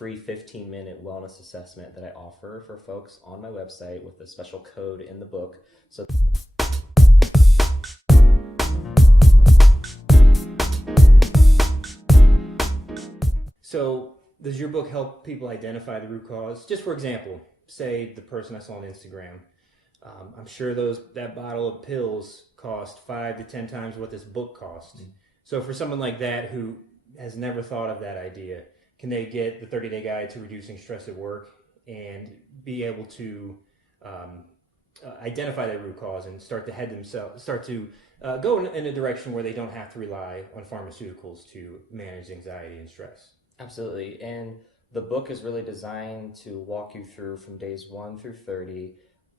free 15-minute wellness assessment that I offer for folks on my website with a special code in the book. So does your book help people identify the root cause? Just for example, say the person I saw on Instagram, I'm sure that bottle of pills cost 5 to 10 times what this book cost. Mm-hmm. So for someone like that who has never thought of that idea, can they get the 30-day guide to reducing stress at work and be able to identify that root cause and start to go in a direction where they don't have to rely on pharmaceuticals to manage anxiety and stress? Absolutely. And the book is really designed to walk you through from days 1 through 30,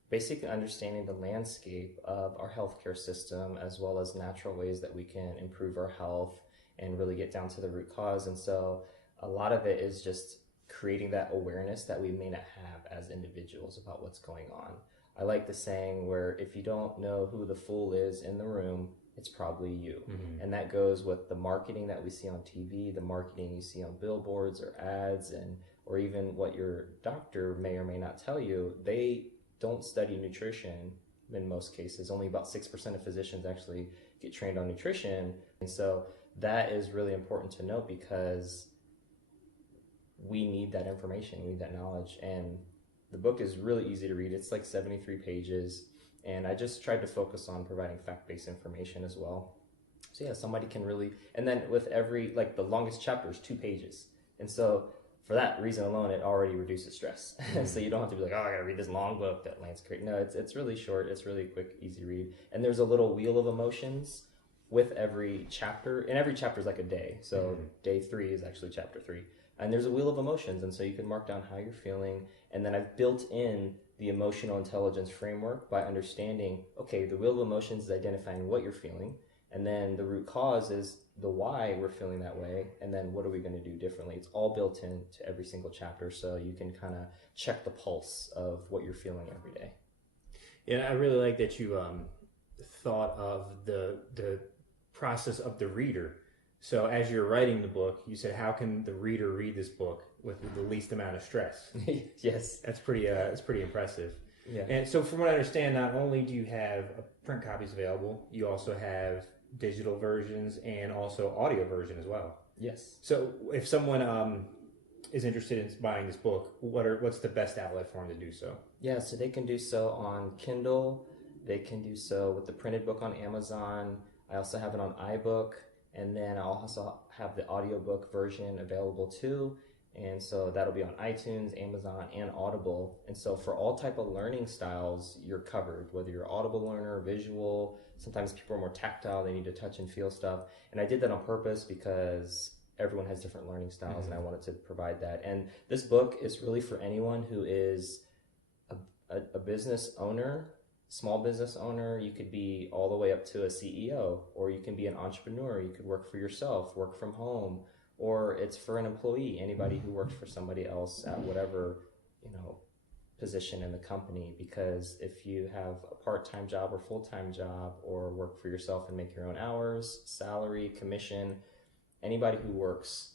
basically understanding the landscape of our healthcare system, as well as natural ways that we can improve our health and really get down to the root cause. And so a lot of it is just creating that awareness that we may not have as individuals about what's going on. I like the saying where if you don't know who the fool is in the room, it's probably you. Mm-hmm. And that goes with the marketing that we see on TV, the marketing you see on billboards or ads, or even what your doctor may or may not tell you. They don't study nutrition in most cases. Only about 6% of physicians actually get trained on nutrition. And so that is really important to note, because we need that information, we need that knowledge. And the book is really easy to read. It's like 73 pages. And I just tried to focus on providing fact-based information as well. So yeah, somebody can really, and then with the longest chapter is 2 pages. And so for that reason alone, it already reduces stress. Mm-hmm. So you don't have to be like, oh, I gotta read this long book that Lance created. No, it's really short. It's really quick, easy read. And there's a little wheel of emotions with every chapter. And every chapter is like a day. So mm-hmm. Day 3 is actually chapter 3. And there's a wheel of emotions. And so you can mark down how you're feeling. And then I've built in the emotional intelligence framework by understanding, okay, the wheel of emotions is identifying what you're feeling, and then the root cause is the why we're feeling that way, and then what are we going to do differently. It's all built into every single chapter, so you can kind of check the pulse of what you're feeling every day. Yeah, I really like that you thought of the process of the reader. So as you're writing the book, you said, how can the reader read this book with the least amount of stress? Yes. That's pretty impressive. Yeah. And so from what I understand, not only do you have print copies available, you also have digital versions and also audio version as well. Yes. So if someone is interested in buying this book, what's the best outlet for them to do so? Yeah, so they can do so on Kindle. They can do so with the printed book on Amazon. I also have it on iBook. And then I'll also have the audiobook version available too. And so that'll be on iTunes, Amazon, and Audible. And so for all type of learning styles, you're covered, whether you're an Audible learner, visual. Sometimes people are more tactile, they need to touch and feel stuff. And I did that on purpose because everyone has different learning styles, mm-hmm. and I wanted to provide that. And this book is really for anyone who is a business owner, small business owner. You could be all the way up to a CEO, or you can be an entrepreneur. You could work for yourself, work from home, or it's for an employee, anybody who works for somebody else at whatever, position in the company. Because if you have a part-time job or full-time job, or work for yourself and make your own hours, salary, commission, anybody who works,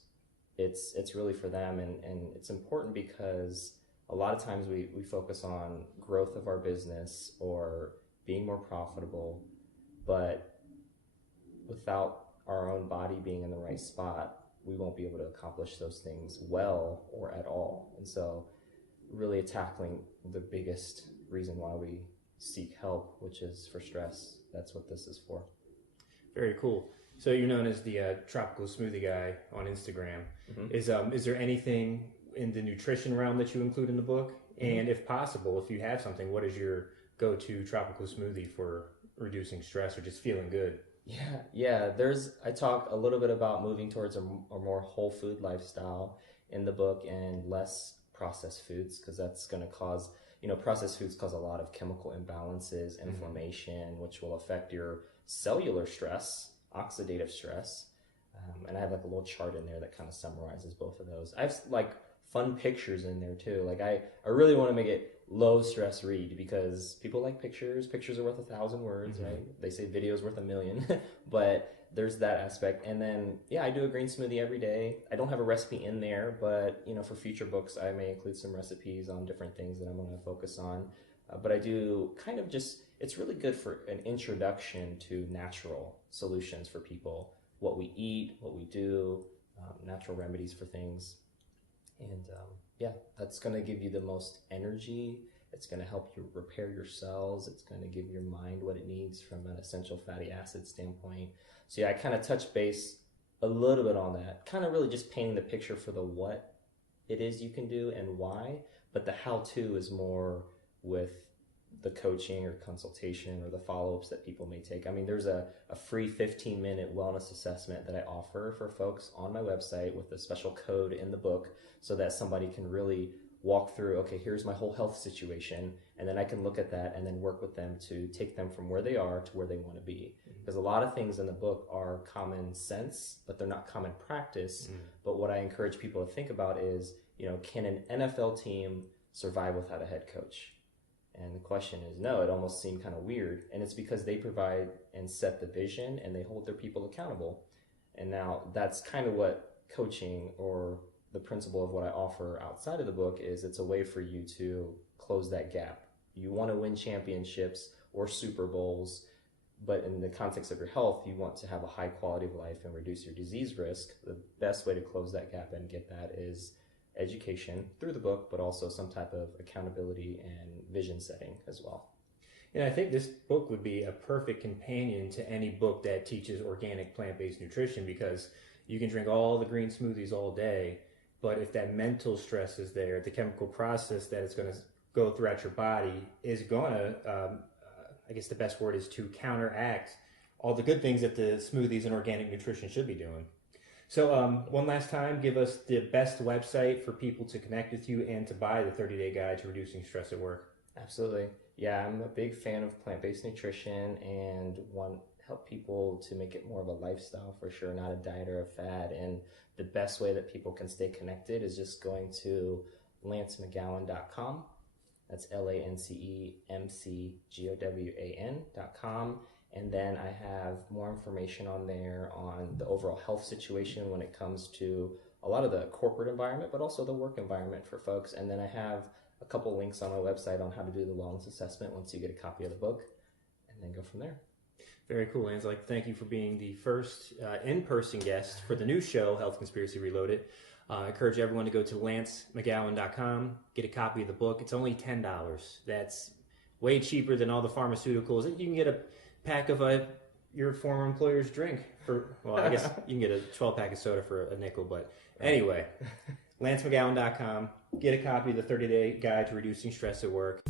it's really for them. And it's important because a lot of times we focus on growth of our business or being more profitable, but without our own body being in the right spot, we won't be able to accomplish those things well or at all. And so really tackling the biggest reason why we seek help, which is for stress. That's what this is for. Very cool. So you're known as the tropical smoothie guy on Instagram. Mm-hmm. Is there anything in the nutrition realm that you include in the book? Mm-hmm. And if possible, if you have something, what is your go-to tropical smoothie for reducing stress or just feeling good? Yeah. I talk a little bit about moving towards a more whole food lifestyle in the book, and less processed foods, because that's going to cause, processed foods cause a lot of chemical imbalances, inflammation, mm-hmm. which will affect your cellular stress, oxidative stress. And I have a little chart in there that kind of summarizes both of those. I have fun pictures in there too. I really want to make it low stress read, because people like pictures. Pictures are worth 1,000 words, mm-hmm. right? They say video is worth 1,000,000, but there's that aspect. And then, yeah, I do a green smoothie every day. I don't have a recipe in there, but, for future books, I may include some recipes on different things that I'm going to focus on. But I do kind of just, it's really good for an introduction to natural solutions for people. What we eat, what we do, natural remedies for things. And yeah, that's going to give you the most energy. It's going to help you repair your cells. It's going to give your mind what it needs from an essential fatty acid standpoint. So yeah, I kind of touch base a little bit on that, kind of really just painting the picture for the what it is you can do and why, but the how-to is more with the coaching or consultation or the follow-ups that people may take. I mean, there's a free 15-minute wellness assessment that I offer for folks on my website with a special code in the book so that somebody can really walk through, okay, here's my whole health situation, and then I can look at that and then work with them to take them from where they are to where they want to be. Because a lot of things in the book are common sense, but they're not common practice. But what I encourage people to think about is, can an NFL team survive without a head coach? And the question is no. It almost seemed kind of weird. And it's because they provide and set the vision and they hold their people accountable. And now that's kind of what coaching or the principle of what I offer outside of the book is. It's a way for you to close that gap. You want to win championships or Super Bowls, but in the context of your health, you want to have a high quality of life and reduce your disease risk. The best way to close that gap and get that is education through the book, but also some type of accountability and vision setting as well. And I think this book would be a perfect companion to any book that teaches organic plant-based nutrition, because you can drink all the green smoothies all day, but if that mental stress is there, the chemical process that it's going to go throughout your body is going to, I guess the best word is to counteract all the good things that the smoothies and organic nutrition should be doing. So one last time, give us the best website for people to connect with you and to buy the 30-day guide to reducing stress at work. Absolutely. Yeah, I'm a big fan of plant-based nutrition and want to help people to make it more of a lifestyle for sure, not a diet or a fad. And the best way that people can stay connected is just going to lancemcgowan.com. That's LANCEMCGOWAN.com. And then I have more information on there on the overall health situation when it comes to a lot of the corporate environment, but also the work environment for folks. And then I have a couple links on my website on how to do the wellness assessment once you get a copy of the book, and then go from there. Very cool, Lance. I'd like to thank you for being the first in-person guest for the new show, Health Conspiracy Reloaded. I encourage everyone to go to lancemcgowan.com, get a copy of the book. It's only $10. That's way cheaper than all the pharmaceuticals. You can get a pack of your former employer's drink for, well, I guess you can get a 12-pack of soda for a nickel, but anyway, lancemcgowan.com, get a copy of the 30-day guide to reducing stress at work.